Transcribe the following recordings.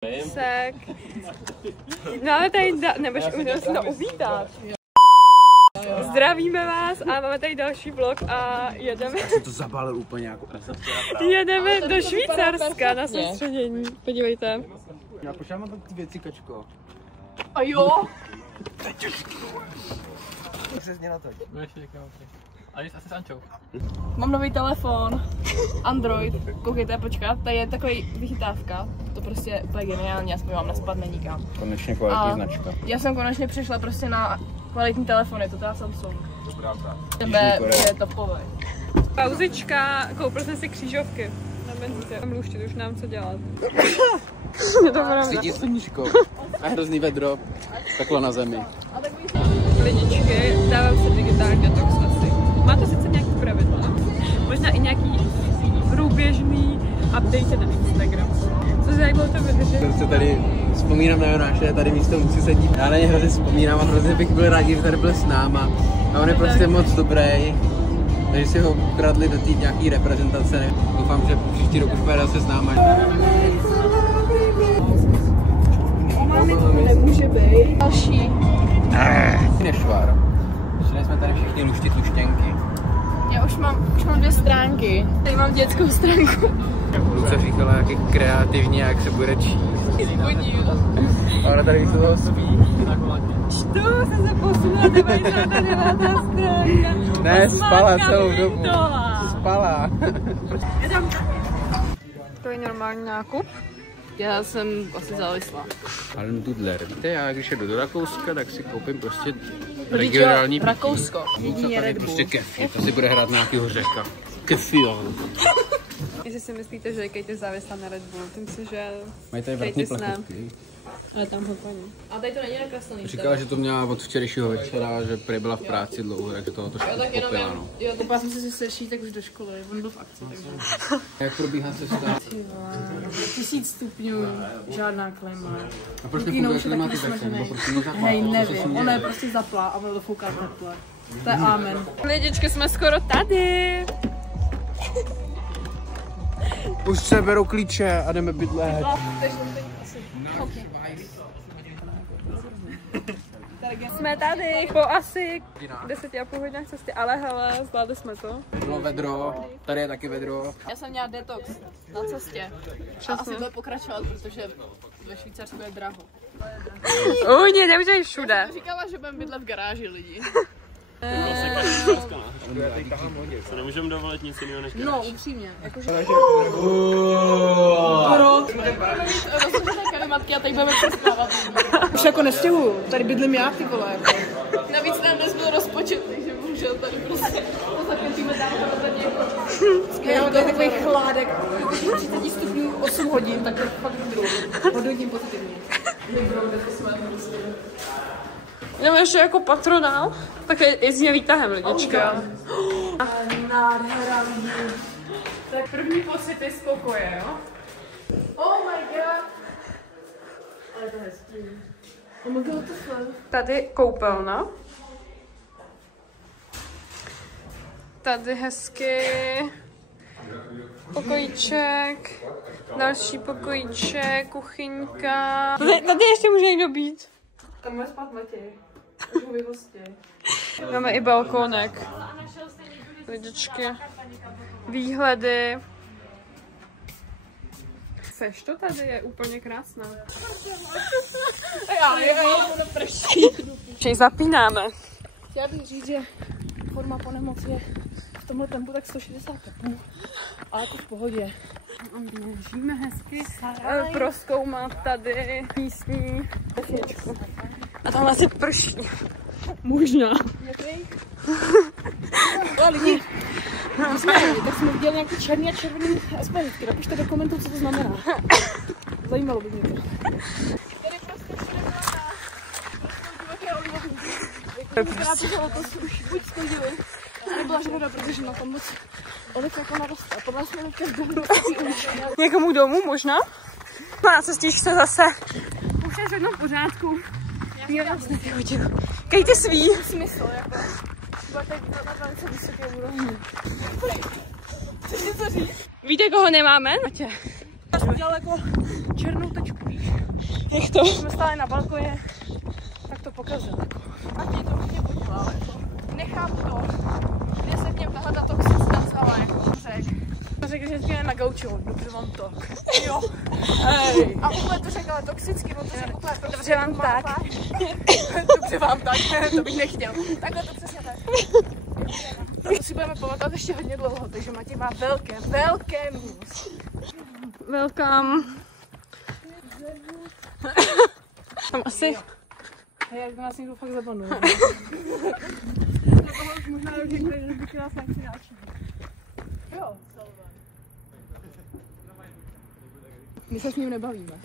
Tak. Máme tady, nebo můžeme se to uvítat. Zdravíme vás a máme tady další vlog a jedeme. Se to zabalil úplně jako. Jedeme do Švýcarska na soustředění. Podívejte. Já pošlám tam ty věci, Kačko. A jo? Přesně na to. A jsi asi s Ančou. Mám nový telefon, Android, koukejte, počkat, tady je takový vychytávka, to prostě je úplně geniální, aspoň vám nespadne nikam. Konečně kvalitní značka. Já jsem konečně přešla prostě na kvalitní telefony, to teda Samsung. Dobrá. Tebe je topové. Pauzička, koupil jsem si křížovky na benzíce. Mluvíte, už nám co dělat. Je to pravda. Svítí sluníčko a hrozný vedro, takhle na zemi. Lidičky, dávám se digitální detox asi. Má to sice nějaký pravidla, možná i nějaký průběžný update na Instagram. Co se jak bylo to vydržet? Se tady vzpomínám na Jonáše, tady místo musí sedí. Já na ně hrozně vzpomínám a hrozně bych byl rád, že tady byl s náma. A on je prostě moc dobrý. Takže si ho ukradli do té nějaký reprezentace. Doufám, že příští rok už pojede se s náma. Máme to nemůže být. Další. Nešvar. Začali jsme tady všichni luštit luštěnky. Já už mám 2 stránky. Tady mám dětskou stránku. Luce říkala, jak je kreativní, jak se bude číst. A ona tady to toho spí. Čtu, jsem se posunula 99. stránka. Ne, spala celou dobu. Spala. To je normální nákup. Já jsem asi závislá. Ale Dudler, víte, já když jedu do Rakouska, tak si koupím prostě regionální Rakousko. Jedině Red Bull. Prostě kefir, to si bude hrát nějakýho řeka. Kefir. Jestli si myslíte, že Kate je závislá na Red Bull, myslím si, že Mají tady vrtný plaketky. ale tam ho paní. A tady to není nakreslený. Říkala, že to měla od včerejšího večera, že prý byla v práci dlouho, takže toho trošku popila, no. Jo, to jsem si slyší, tak už do školy, on byl v akci, takže. Jak probíhá cesta? 1000 stupňů, žádná klima. A proč nefunguje klimatizace? Hej, nevím, ona je prostě zaplá a ono to fouká teple. To je amen. Lidičky, jsme skoro tady. Už se berou klíče a jdeme bydlet. Jsme tady po asi 10,5 hodinách cesty, ale hele, zvládli jsme to. Bylo vedro, tady je taky vedro. Já jsem měla detox na cestě. A asi bude pokračovat, protože ve Švýcarsku je draho. Ujni, nemůžeš všude. Říkala, že budeme bydlet v garáži lidi. Se nemůžeme dovolit nic jiného než No, upřímně. Jakože... Rozhodně karimatky a tady budeme přespávat. Už jako nestěhuju, tady bydlím já, ty vole. Jako. Navíc nám dnes byl rozpočet, takže bohužel tady prostě zakrytíme tam tady jako... Jo, to je takový chládek, 30 stupňů 8 hodin, tak to fakt bylo. Hodnotím pozitivně. Jdeme ještě jako patronál, tak je s ním výtahem, lidička. Nádhera. Tak první pocity spokoje, jo? Oh my god! Ale to je hezký. Oh my god, to je. Tady koupelna. Tady hezky. Pokojíček. Další pokojíček, kuchyňka. Tady ještě může někdo být. Tam může spát Matěj. Máme i balkónek. Lidičky. Výhledy. Seš to tady je úplně krásná. Čej zapínáme. Chtěla bych říct, že forma po nemoci je v tomhle tempu tak 160 tepů. Ale to v pohodě. Můžeme hezky prozkoumat tady místní vesničku. A tam asi prší. Možná. Lidi, tak jsme viděli nějaký černý a červený spojitky. Napište do komentů, co to znamená. Zajímalo by mě to. Tady prostě všude byla divoké olivový. To už buď skončili. Nebyla žáda, protože na tom moc oliv jako naroste. A podle jsme do každého někomu domů možná? Na cestičce zase. Už je všechno v pořádku. Já vlastně vyhodil. Kejte svý. Smysl, jako. Byla teď na velice vysoké úrovni. Chceš něco říct? Víte, koho nemáme? Matě. Já jsem dělal jako černou tečku, víš? Těchto. Jsme stáli na balkoně, tak to pokazil. A tě to hodně podělal, jako. Nechápu to. Kde se k něm tahle ta toxicita vzala, jako řek. Řekl, že jsme na gauču, dobře vám to. Jo. Hej. A úplně to řekl, ale toxicky, protože úplně to dobře vám tak. Dobře vám tak, to bych nechtěl. Takhle to přesně tak. To si budeme pamatovat ještě hodně dlouho, takže Matěj má velké minus. Welcome. Tam asi. Hej, jak by nás někdo fakt zabanul. Možná řekne, že bych nás nějaký náčin. Jo. My se s ním nebavíme.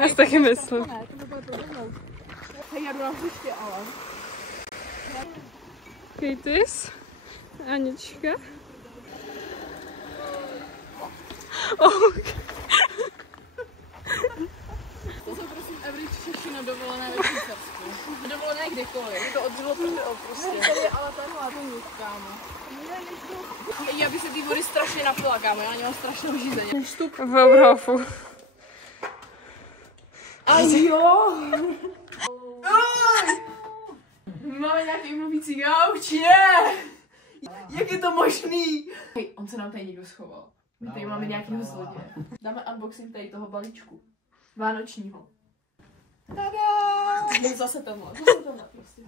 Já si taky myslím. Hej, já jdu na hřiště, ale. Kejtis. Anička. To jsou prosím every Češi na dovolené ve Švýcarsku. Dovolené kdekoliv. To odřelo prostě. Tady, ale tady má to nic, kámo. Já by se té vody strašně napila, kámo. Já nemám strašnou žízeň. Štup v Oberhofu. A jo! Máme nějaký mluvící gauč, jak je to možný? Hej, on se nám tady někdo schoval. My tady máme nějakého zloděje. Dáme unboxing tady toho balíčku. Vánočního. Tada! Zase tamhle prostě.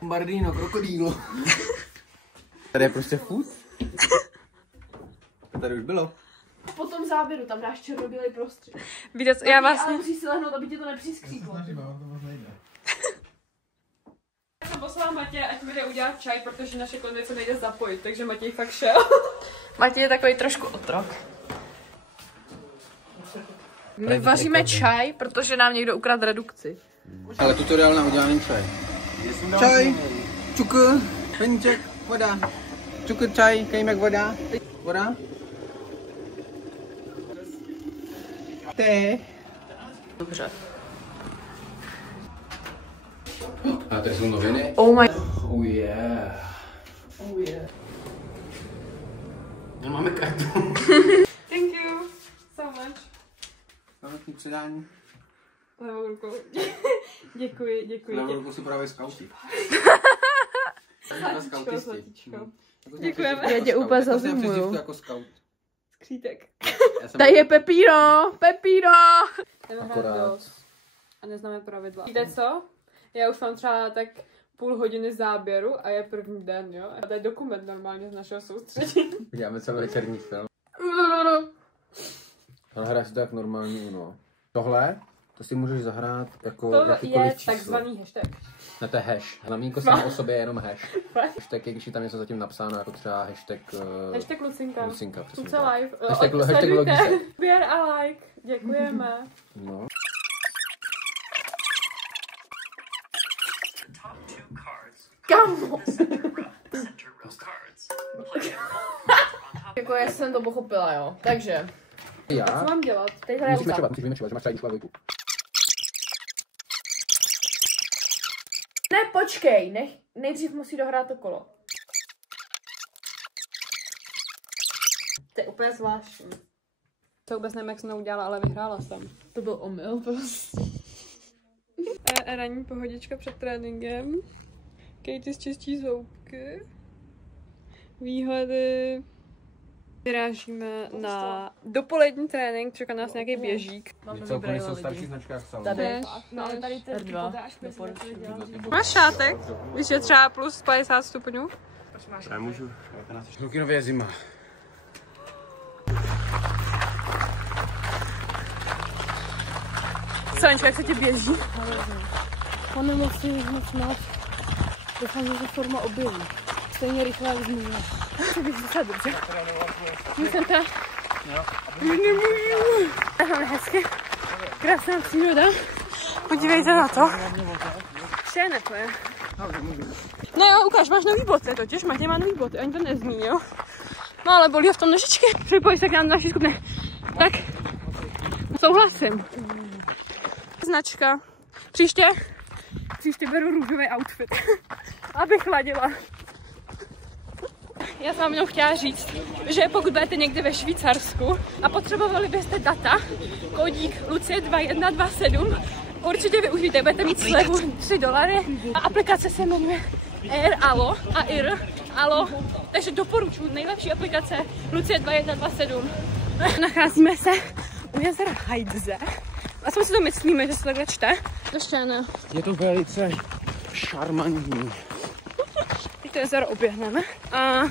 Bombardino, krokodýlo. Tady je prostě food. Tady už bylo. Po tom záběru tam dáš černobílý prostřed. Víte, já vlastně... Ale musíš si lehnout, aby tě to nepřiskříklo. Já jsem poslala Matěje, ať mi jde udělat čaj, protože naše kondice nejde zapojit, takže Matěj fakt šel. Matěj je takový trošku otrok. My vaříme čaj, protože nám někdo ukradl redukci. Ale tutoriál na udělaný čaj. Čaj, cukr, peníček, voda. Cukr, čaj, kejmek, voda. Voda. Té. Dobře. A tady jsou noviny. Oh my... Oh yeah. Oh yeah. Máme kartu. Thank you so much. Vánoční předání. Levou rukou. Děkuji. Levou rukou si právě skauti. Děkujeme. Já tě úplně zazumuju. Jako scout. Skřítek. Tady je Pepino! Akorát. A neznáme pravidla. Víte co? Já už mám třeba tak půl hodiny záběru a je první den, jo? A tady dokument normálně z našeho soustředění. Děláme celovečerní film. Ale hraješ si to jak normální no. Tohle, to si můžeš zahrát jako To jakýkoliv je číslo. takzvaný hashtag. Ne, to je hash. Hlavní sám o sobě je jenom hash. Hashtag je, když je tam něco zatím napsáno, jako třeba hashtag... Hashtag Lucinka. Lucinka, přesně Luce tak. live. Hashtag Sledujte. Běr a like. Děkujeme. No. Kamo! Jako já jsem to pochopila, jo. Takže. Co Já? mám dělat? Teď hraje Musíš vymečovat, že máš třeba dvojku. Ne, počkej, nejdřív musí dohrát to kolo. To je úplně zvláštní. To vůbec nevím, jak jsem to udělala, ale vyhrála jsem. To byl omyl prostě. Ranní pohodička před tréninkem. Katie čistí zoubky. Výhledy. Vyrážíme na dopolední trénink, čeká nás nějaký běžík. Celkově jsou starší značka jak Salon. Tady. No ale tady ty R2. máš šátek, když je třeba plus 50 stupňů. Já můžu. Lukinově je zima. Sanička, jak se ti běží? Pane moc. Doufám, že se forma objeví. Stejně rychle jak zmínila. To běží docela dobře. Jsem ta. Nemůžu. Máme hezky. Krásná příroda. Podívejte na to. Vše neplé. No jo, ukáž, máš nový boty, totiž Matěj má nový boty, ani to nezmínil. No ale bolí ho v tom nožičky. Připoj se k nám do naší skupiny. Tak, souhlasím. Značka. Příště beru růžový outfit, abych ladila. já jsem vám jenom chtěla říct, že pokud budete někde ve Švýcarsku a potřebovali byste data, kódík Lucie 2127, určitě využijte, budete mít slevu $3. A aplikace se jmenuje Air Allo a Allo, takže doporučuji, nejlepší aplikace Lucie 2127. Nacházíme se u jezera Heidze. A jsme si to myslíme, že se takhle čte. Ještě ne. Je to velice šarmantní. Teď to jezero oběhneme a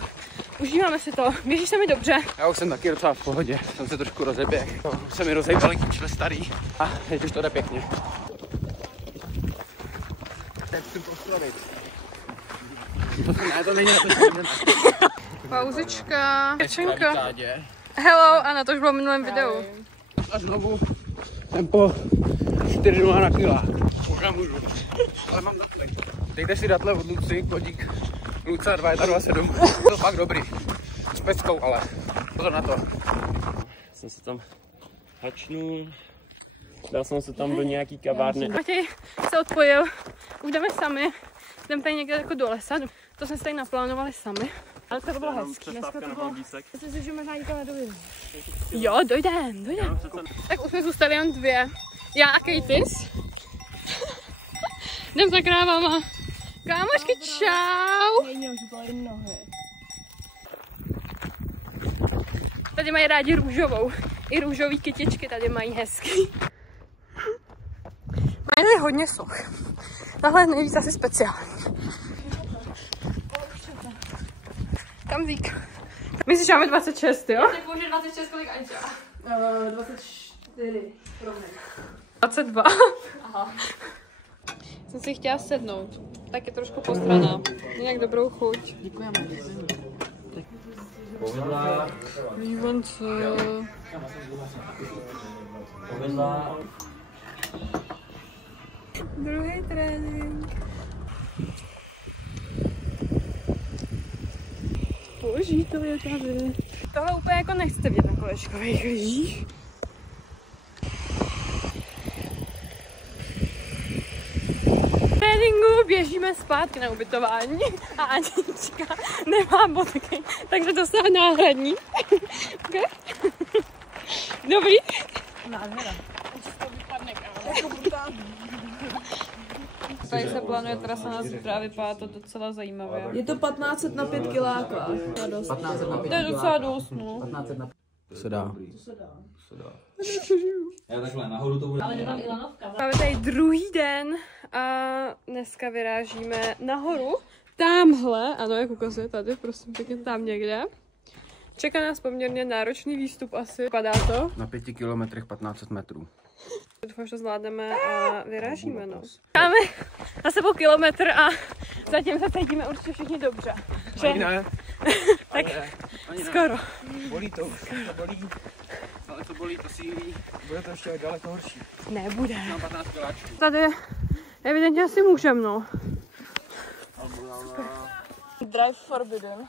užíváme si to. Běží se mi dobře. Já už jsem taky docela v pohodě, jsem se trošku rozeběh. Už se mi rozejbaly kyčle starý a teď už to jde pěkně. Teď chci proslavit. Ne, to není na to. Pauzička. Pečenka. Hello, ano, to už bylo v minulém videu. A znovu tempo 4,0 na kila. Už nemůžu, ale mám datle. Dejte si datle od Luci, kodík Luca 2127. To fakt dobrý. S peckou, ale pozor na to. Jsem se tam hačnul, dal jsem se tam do nějaký kavárny. Matěj se odpojil, už jdeme sami, jdeme tady někde jako do lesa, to jsme se tady naplánovali sami. Ale to bylo hezký, dneska to bylo, myslím si, že možná nikdo nedojde. Jo, dojdem. Tak už jsme zůstali jen dvě, já a Kejtis. Jdem za krávama. Kámošky, čau. Tady mají rádi růžovou, i růžový kytičky tady mají hezký. Mají tady hodně soch. Tahle je nejvíc asi speciální. Kam vík? Myslíš, že máme 26, jo? Tak už je 26, kolik Anča? 24 rovně. 22. Aha. Jsem si chtěla sednout. Tak je trošku postraná. Jinak dobrou chuť. Děkujeme. Vývonce. Druhý trénink. Boží, to je tady. Tohle úplně jako nechcete vidět na kolečkových lyžích. Tréninku běžíme zpátky na ubytování a Anička nemá bodky, takže dostane náhradní. Okay. Dobrý? Nádhera. Tady se plánuje trasa na zítra, vypadá to docela zajímavě. Je to 1500 na 5 kiláka. To je docela dost, no. Se dá. Já takhle nahoru to bude. Máme tady druhý den a dneska vyrážíme nahoru. Tamhle, ano, jak ukazuje tady, prosím, pěkně tam někde. Čeká nás poměrně náročný výstup asi. Vypadá to. Na 5 kilometrech 1500 metrů. Doufám, že to zvládneme a vyrážíme, no. Máme za sebou kilometr a zatím se cítíme určitě všichni dobře. Že? Ani ne. Tak Ani ne. skoro. Bolí to, to bolí. Ale to bolí, to sílí. Bude to ještě daleko horší. Nebude. Mám 15 kiláčů. Tady evidentně asi můžem, no. Drive forbidden.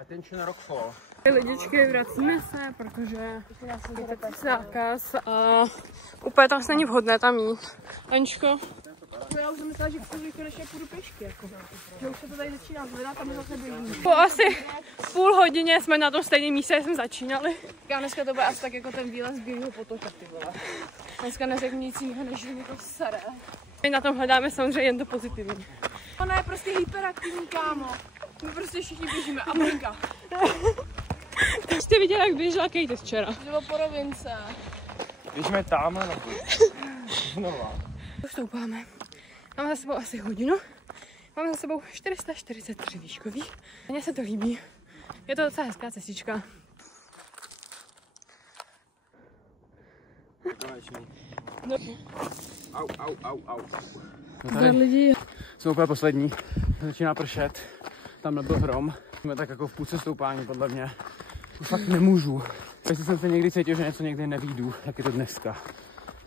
Attention rockfall. Lidičky, vracíme se, protože je takový zákaz a úplně tam se není vhodné tam jít. Aničko? Já už jsem myslela, že konečně půjdu pěšky, jako. Že už se to tady začíná zvedat a my zase běžíme. Po asi půl hodině jsme na tom stejném místě, jak jsme začínali. Já dneska to bude asi tak jako ten výlet z Bílého potoka, ty vole. Dneska neřeknu nic jiného, než že mi to sere. My na tom hledáme samozřejmě jen to pozitivní. Ona je prostě hyperaktivní, kámo. My prostě všichni běžíme a blinka. Tak jste viděli, jak běžela Kejtis včera. Bylo po rovince. Běžíme tamhle na znova. Už stoupáme. Máme za sebou asi hodinu. Máme za sebou 443 výškových. Mně se to líbí. Je to docela hezká cestička. No. Au. No tady lidi. jsme úplně poslední. Začíná pršet. Tam nebyl hrom. Jsme tak jako v půlce stoupání, podle mě. Už fakt nemůžu. Jestli jsem se někdy cítil, že něco někdy nevídu, jak je to dneska.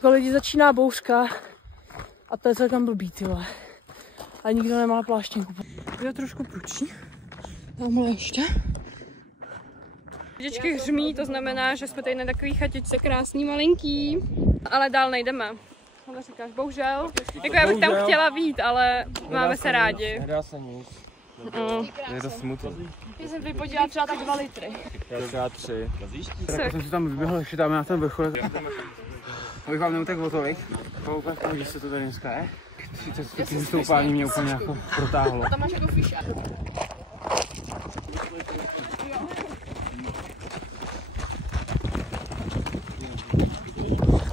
To lidi začíná bouřka. A to je celkem blbý, ty vole. A nikdo nemá pláštěnku. Je trošku prudší. Tamhle ještě. Lidičky hřmí, to znamená, že jsme tady na takový chatičce krásný, malinký. Ale dál nejdeme. Ale říkáš, bohužel. Jako já bych tam chtěla být, ale máme se rádi. Nedá se nic. Je to smutný. Já jsem vypodila třeba tak 2 litry. Já třeba 3. Tak jsem si tam vyběhl, ještě tam na ten vrchol. Abych vám neutekl o tolik. Koukám, že se to tady dneska je. 30 stupňů stoupání mě úplně jako protáhlo. Tam máš jako fiša.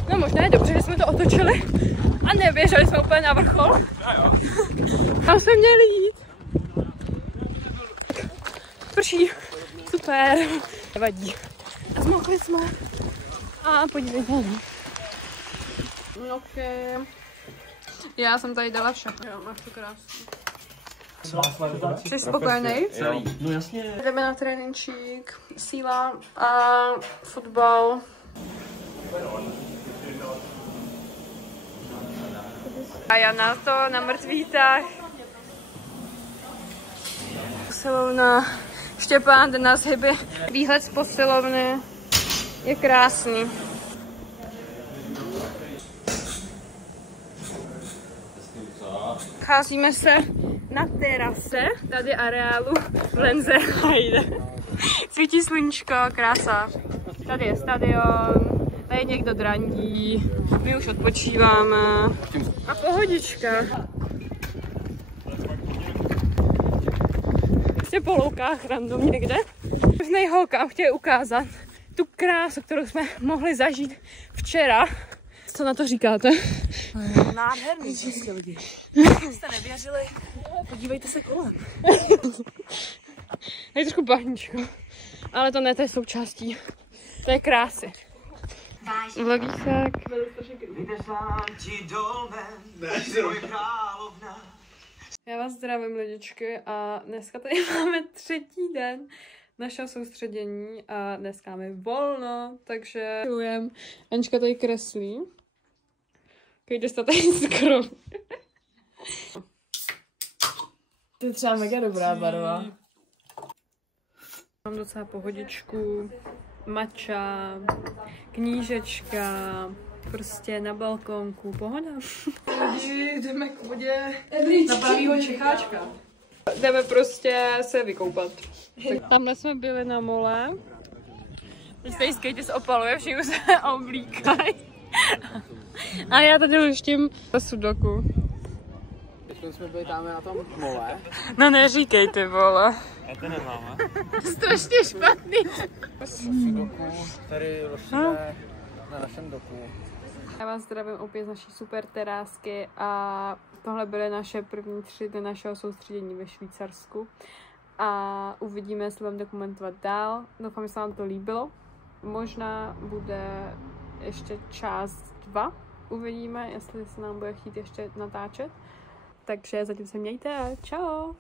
No možná je dobře, že jsme to otočili a neběželi jsme úplně na vrchol. Tam jsme měli jít. Prší. Super. Nevadí. A zmokli jsme. A podívejte. Okay. Já jsem tady dala všechno. Jo, máš to krásný. Jsi spokojený? No jasně. Jdeme na tréninčík, síla a fotbal. A Jana to na mrtvý tah. Posilovna. Štěpán jde na zhyby. Výhled z posilovny je krásný. Cházíme se na terase, tady areálu v Lenzerheide. Svítí sluníčko, krása. Tady je stadion, tady někdo drandí, my už odpočíváme. A pohodička. Prostě po loukách random někde. Různej holkám chtěli ukázat tu krásu, kterou jsme mohli zažít včera. Co na to říkáte? Nádherný prostě lidi. Jste nevěřili? Podívejte se kolem. Je trošku bahničko. Ale to ne, to je součástí. To je krásy. Vlogísek. Já vás zdravím, lidičky, a dneska tady máme 3. den našeho soustředění a dneska máme volno, takže Anička tady kreslí. Kejde se tady skoro. To je třeba mega dobrá barva. Mám docela pohodičku, matcha, knížečka, prostě na balkónku, pohoda. Jdeme k vodě na pravýho Čecháčka. Jdeme prostě se vykoupat. Tak tamhle jsme byli na mole. Teď tady skejtě se opaluje, všichni se oblíkají. A já tady luštím sudoku. Teď jsme byli tam na tom mole. No neříkej ty vole. A to nemáme. Strašně špatný. Sudoku, tady rošíme na našem doku. Já vás zdravím opět z naší super terásky a tohle byly naše první 3 dny našeho soustředění ve Švýcarsku. A uvidíme, jestli budeme dokumentovat dál. Doufám, že se vám to líbilo. Možná bude ještě část 2. Uvidíme, jestli se nám bude chtít ještě natáčet. Takže zatím se mějte a čau!